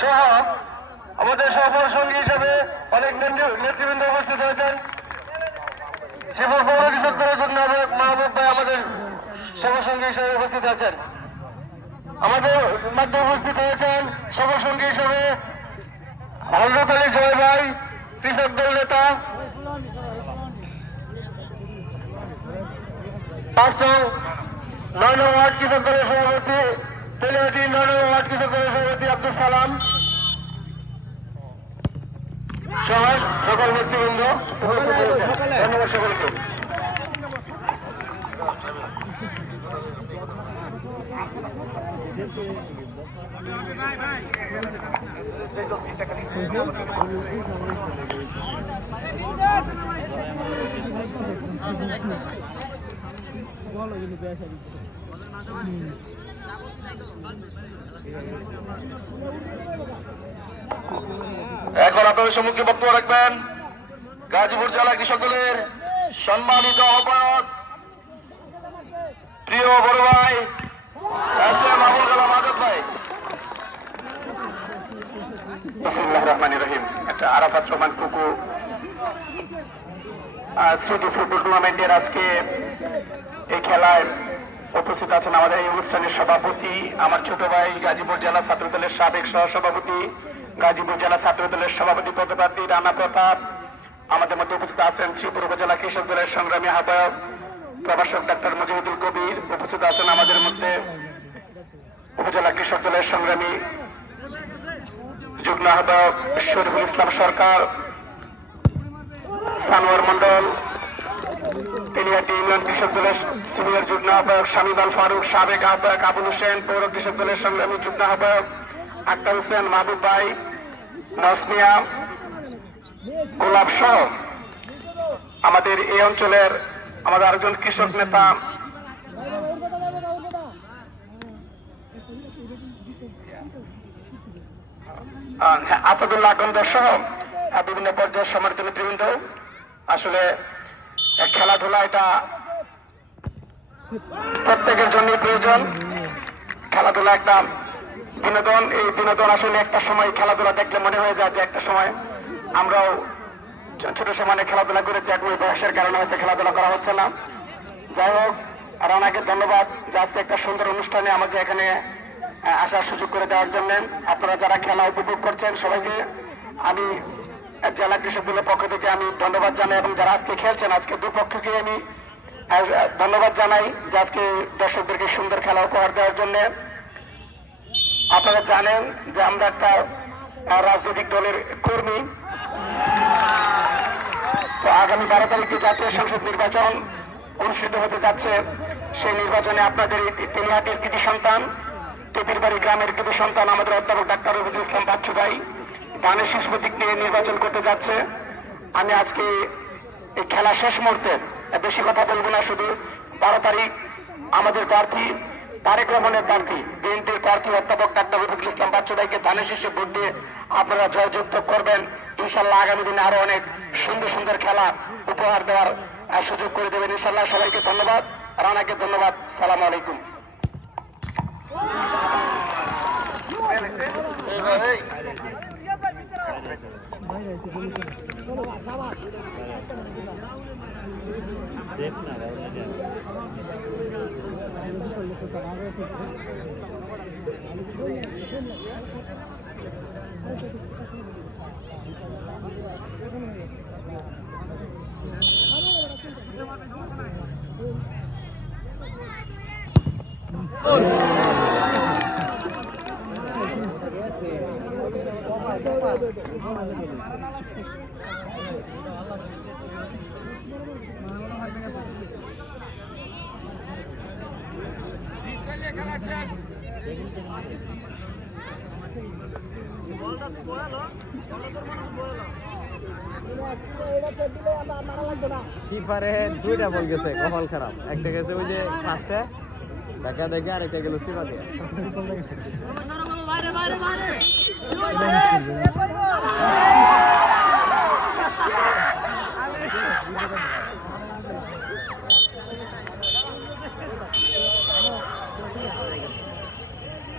সহ আমাদের সফল সঙ্গী হিসেবে অনেক নেতৃবৃন্দ উপস্থিত হয়েছেন। শ্রীপুর পৌর কৃষক জন্য মাহবুব ভাই আমাদের সফল সঙ্গী হিসেবে উপস্থিত আছেন। আমাদের মধ্যে উপস্থিত হয়েছেন সফল সঙ্গী হিসেবে হযরত আলী জয় ভাই, কৃষক দল নেতা, 9 নং ওয়ার্ড কৃষক দলের সভাপতি, তেলিয়াটি 9 নং ওয়ার্ড কৃষক দলের সভাপতি আব্দুল সালাম সহ সকল নেতৃবৃন্দ উপস্থিত হয়েছেন। ধন্যবাদ সকলকে। এখন আপনাদের সম্মুখে বক্তব্য রাখবেন গাজীপুর জেলা কৃষক দলের সম্মানিত আহ্বায়ক, প্রিয় বড় ভাই আবুল কালাম আজাদ ভাই। বিসমিল্লাহির রহমানির রহিম। একটা আরাফাত রহমান কুকু স্মৃতি ফুটবল টুর্নামেন্টের আজকে এই খেলায় উপস্থিত আছেন আমাদের এই অনুষ্ঠানের সভাপতি, আমার ছোট ভাই গাজীপুর জেলা ছাত্র দলের সাবেক সহসভাপতি, গাজীপুর জেলা ছাত্র দলের সভাপতি পদপ্রার্থী রানা প্রতাপ। আমাদের মধ্যে উপস্থিত আছেন শ্রীপুর উপজেলা কৃষক দলের সংগ্রামী আহ্বায়ক প্রভাষক ডাক্তার মুজিবুল কবির। উপস্থিত আছেন আমাদের মধ্যে উপজেলা কৃষক দলের সংগ্রামী যুগ্ম আহ্বায়ক শরীফুল ইসলাম সরকার, সানোয়ার মন্ডল, তেলিয়াটি ইউনিয়ন কৃষক দলের সিনিয়র যুগ্ম আহ্বায়ক শামিদ আল ফারুক, সাবেক আহ্বায়ক আবুল হোসেন, পৌর কৃষক দলের সংগ্রামী যুগ্ম আহ্বায়ক আক্তার হোসেন, মাহবুব ভাই, নসমিয়া, গোলাপ সহ আমাদের এই অঞ্চলের আমাদের আরেকজন কৃষক নেতা আসাদুল্লাহ আকন্দ সহ বিভিন্ন পর্যায়ের সম্মানিত নেতৃবৃন্দ। আসলে খেলাধুলা এটা প্রত্যেকের জন্যই প্রয়োজন। খেলাধুলা একটা বিনোদন। এই বিনোদন আসলে একটা সময় খেলাধুলা দেখলে মনে হয়ে যায় যে একটা সময় আমরাও ছোট সময় খেলাধুলা করেছি, এখন বয়সের কারণে হয়তো খেলাধুলা করা হচ্ছে না। যাই হোক, রানাকে ধন্যবাদ যে আজকে একটা সুন্দর অনুষ্ঠানে আমাকে এখানে আসার সুযোগ করে দেওয়ার জন্য। আপনারা যারা খেলা উপভোগ করছেন সবাইকে আমি জেলা কৃষক দলের পক্ষ থেকে আমি ধন্যবাদ জানাই, এবং যারা আজকে খেলছেন আজকে দুপক্ষকে আমি ধন্যবাদ জানাই যে আজকে দর্শকদেরকে সুন্দর খেলা উপহার দেওয়ার জন্য। আপনারা জানেন যে আমরা একটা রাজনৈতিক দলের কর্মী। তো আগামী 12 তারিখে জাতীয় সংসদ নির্বাচন অনুষ্ঠিত হতে যাচ্ছে। সেই নির্বাচনে আপনাদের তেলিহাটির কৃতি সন্তান, টেপিরবাড়ি গ্রামের কৃতি সন্তান আমাদের অধ্যাপক ডাক্তার রফিকুল ইসলাম বাচ্চু ভাই ধানের শীষ প্রতীক নিয়ে নির্বাচন করতে যাচ্ছে। আমি আজকে এই খেলা শেষ মুহূর্তে বেশি কথা বলবো না, শুধু 12 তারিখ আমাদের প্রার্থী তারেক রহমানের প্রার্থী বিএনপির প্রার্থী অধ্যাপক ডাক্তার রফিকুল ইসলাম বাচ্চু ভাইকে ধানের শীষে ভোট দিয়ে আপনারা জয়যুক্ত করবেন। ইনশাল্লাহ আগামী দিনে আরো অনেক সুন্দর সুন্দর খেলা উপহার দেওয়ার সুযোগ করে দেবেন ইনশাল্লাহ। সবাইকে ধন্যবাদ, রানাকে ধন্যবাদ। সালাম আলাইকুম। কিপারে দুইটা বল গেছে, কপাল খারাপ। একটা গেছে ওই যে ফার্স্টে দেখা দেখে, আর একটা গেল চিপা দিয়ে।